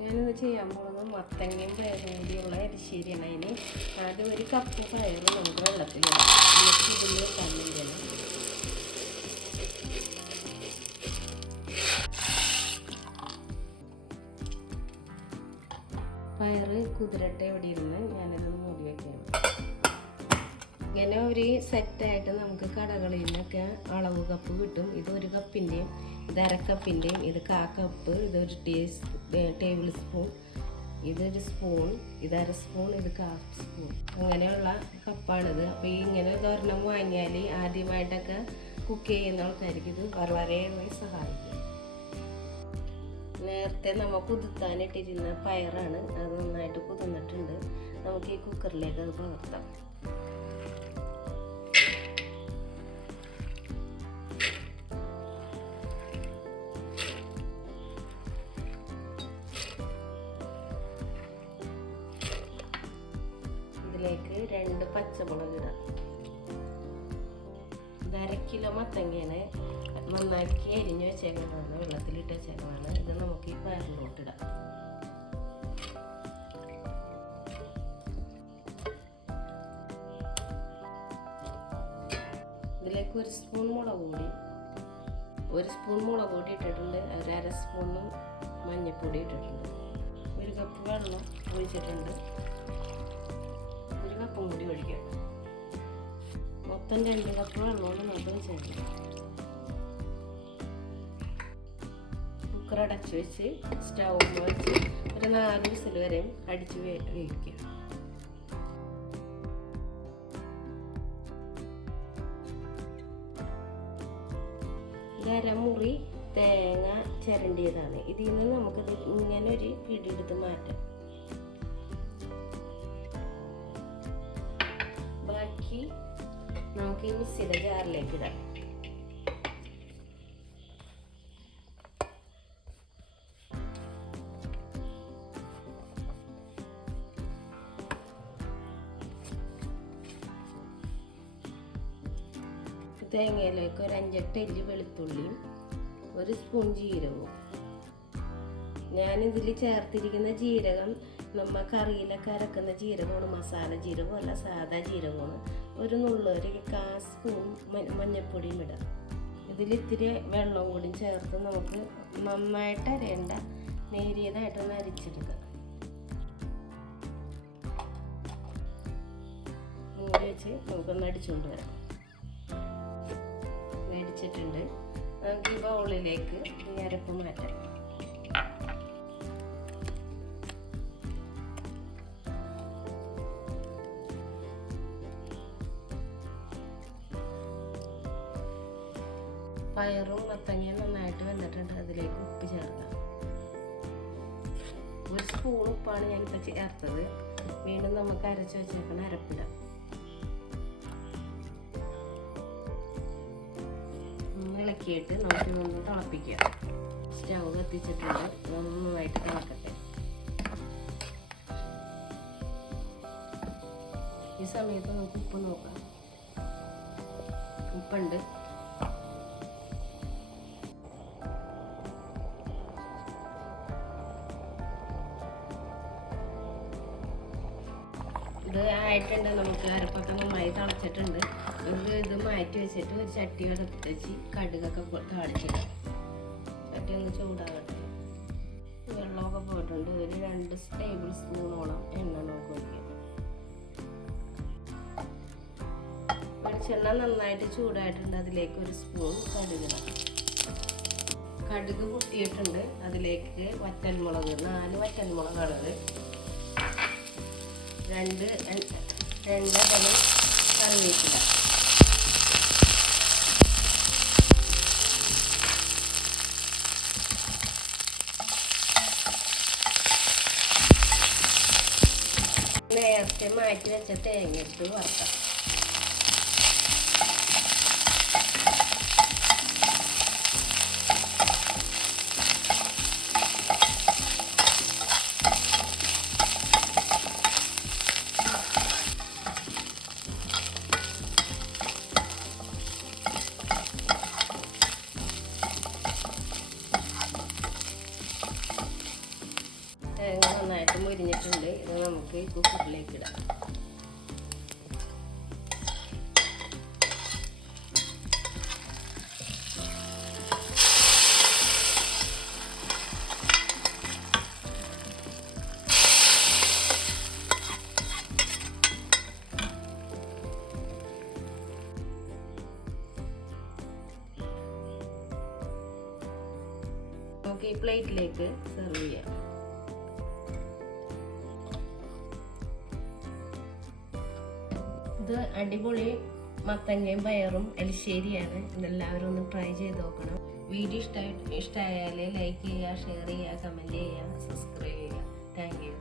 ഞാനിന്ന് ചെയ്യാൻ പോകുന്നത് മത്തങ്ങയും പയറും കൂടിയുള്ള എരിശ്ശേരിയാണ്. അതിന് ആദ്യം ഒരു കപ്പ് പയർ നമുക്ക് വെള്ളത്തിലിടാം. എന്നിട്ട് ഇതിൽ കല്ലിടണം. പയർ കുതിരട്ടെ ഇവിടെ ഇരുന്ന് ഞാനിത് മൂടി വയ്ക്കുകയാണ്. ഇങ്ങനെ ഒരു സെറ്റായിട്ട് നമുക്ക് കടകളിൽ നിന്നൊക്കെ അളവ് കപ്പ് കിട്ടും. ഇത് 1 കപ്പിൻ്റെയും ഇത് 1/2 കപ്പിൻ്റെയും ഇത് 1/4 കപ്പ്, ഇതൊരു ടേബിൾ സ്പൂൺ, ഇതൊരു സ്പൂൺ, ഇത് 1/2 സ്പൂൺ, ഇത് 1/4 സ്പൂൺ, അങ്ങനെയുള്ള കപ്പാണിത്. അപ്പോൾ ഈ ഇങ്ങനെ ഒരെണ്ണം വാങ്ങിയാൽ ആദ്യമായിട്ടൊക്കെ കുക്ക് ചെയ്യുന്ന ആൾക്കാർക്ക് ഇത് വളരെ സഹായിക്കും. നേരത്തെ നമ്മൾ കുതിർത്താനിട്ടിരുന്ന പയറാണ്, അത് നന്നായിട്ട് കുതിർന്നിട്ടുണ്ട്. നമുക്ക് ഈ കുക്കറിലേക്ക് അത് പകർത്താം. ഇതിലേക്ക് 2 പച്ചമുളക് ഇടാം. ഇത് 1/2 കിലോ മത്തങ്ങയാണ്, നന്നാക്കി എരിഞ്ഞ് വെച്ചേക്കുന്നതാണ്, വെള്ളത്തിലിട്ട് വെച്ചേക്കുന്നതാണ്. ഇത് നമുക്ക് ഈ പയറിലോട്ടിടാം. ഇതിലേക്ക് 1 സ്പൂൺ മുളക് പൊടി, 1 സ്പൂൺ മുളക് പൊടി ഇട്ടിട്ടുണ്ട്. 1/2 സ്പൂൺ മഞ്ഞൾപ്പൊടി ഇട്ടിട്ടുണ്ട്. 1 കപ്പ് വെള്ളം ഒഴിച്ചിട്ടുണ്ട്. 1 കപ്പും കൂടി ഒഴിക്കാം. മൊത്തം 2 കപ്പ് വെള്ളമാണ് നമുക്ക് ഒഴിച്ചിട്ടുണ്ട്. കുക്കർ അടച്ചു വെച്ച് സ്റ്റൗ വെച്ച് ഒരു 4 വിസിൽ വരെയും അടിച്ച് വേവിക്കുക. അരമുറി തേങ്ങ ചിരണ്ടിയതാണ്. ഇതിൽ നിന്ന് നമുക്കിത് ഇങ്ങനെ ഒരു പിടിയെടുത്ത് മാറ്റാം. ബാക്കി നമുക്ക് ഈ മിക്സിയുടെ ജാറിലേക്ക് ഇടാം. തേങ്ങയിലേക്ക് ഒരു 5-8 അല്ലി വെളുത്തുള്ളിയും 1 സ്പൂൺ ജീരകവും. ഞാനിതിൽ ചേർത്തിരിക്കുന്ന ജീരകം നമ്മൾ കറിയിലൊക്കെ അരക്കുന്ന ജീരകമാണ്, മസാല ജീരകമല്ല, സാധാ ജീരകമാണ്. ഒരു 1/4 സ്പൂൺ മഞ്ഞൾപ്പൊടിയും ഇടാം. ഇതിൽ ഇത്തിരി വെള്ളം കൂടി ചേർത്ത് നമുക്ക് നന്നായിട്ട് അരയേണ്ട, നേരിയതായിട്ടൊന്ന് അരിച്ചെടുക്കാം. മൂടി വെച്ച് നമുക്കൊന്ന് അടിച്ചുകൊണ്ട് വരാം. മേടിച്ചിട്ടുണ്ട്. നമുക്ക് ഈ ബൗളിലേക്ക് ഈ അരപ്പ് മാറ്റാം. പയറും മത്തങ്ങയും നന്നായിട്ട് വെന്തിട്ടുണ്ട്. അതിലേക്ക് ഉപ്പ് ചേർക്കാം. 1 സ്പൂൺ ഉപ്പാണ് ഞാനിപ്പോൾ ചേർത്തത്. വീണ്ടും നമുക്ക് അരച്ച് വെച്ചേക്കുന്ന അരപ്പിടാം. ഇളക്കിയിട്ട് നമുക്ക് ഒന്ന് തിളപ്പിക്കാം. സ്റ്റൗ കത്തിച്ചിട്ടുണ്ട്, നന്നായിട്ട് തിളക്കട്ടെ. ഈ സമയത്ത് നമുക്ക് ഉപ്പ് നോക്കാം. ഉപ്പുണ്ട്. ഇത് ആയിട്ടുണ്ട്. നമുക്ക് അരപ്പൊക്കെ നന്നായി തിളച്ചിട്ടുണ്ട്. ഇത് മാറ്റി വെച്ചിട്ട് ഒരു ചട്ടി എടുത്ത് വെച്ച് കടുകൊക്കെ താളിച്ചിടാം. ചട്ടി ഒന്ന് ചൂടാകട്ടെ. വെള്ളമൊക്കെ പോയിട്ടുണ്ട്. ഒരു 2 ടേബിൾ സ്പൂണോളം എണ്ണ നമുക്ക് ഒഴിക്കാം. വെളിച്ചെണ്ണ നന്നായിട്ട് ചൂടായിട്ടുണ്ട്. അതിലേക്ക് 1 സ്പൂൺ കടുകിടാം. കടുക് പൊട്ടിയിട്ടുണ്ട്. അതിലേക്ക് വറ്റൽമുളക്, 4 വറ്റൽമുളകാണത്, 2 കറിവേപ്പില, നേരത്തെ മാറ്റി വെച്ച തേങ്ങ ഇട്ട് വറുക്കാം. ആയിട്ടുണ്ട്. ഇത് നമുക്ക് ഈ കുക്കറിലേക്ക് ഇടാം. നമുക്ക് ഈ പ്ലേറ്റിലേക്ക് സെർവ് ചെയ്യാം. ഇത് അടിപൊളി മത്തങ്ങയും പയറും എലിശ്ശേരിയാണ്. ഇതെല്ലാവരും ഒന്ന് ട്രൈ ചെയ്ത് നോക്കണം. വീഡിയോ ഇഷ്ടമായാൽ ലൈക്ക് ചെയ്യുക, ഷെയർ ചെയ്യുക, കമൻറ്റ് ചെയ്യുക, സബ്സ്ക്രൈബ് ചെയ്യുക. Thank you.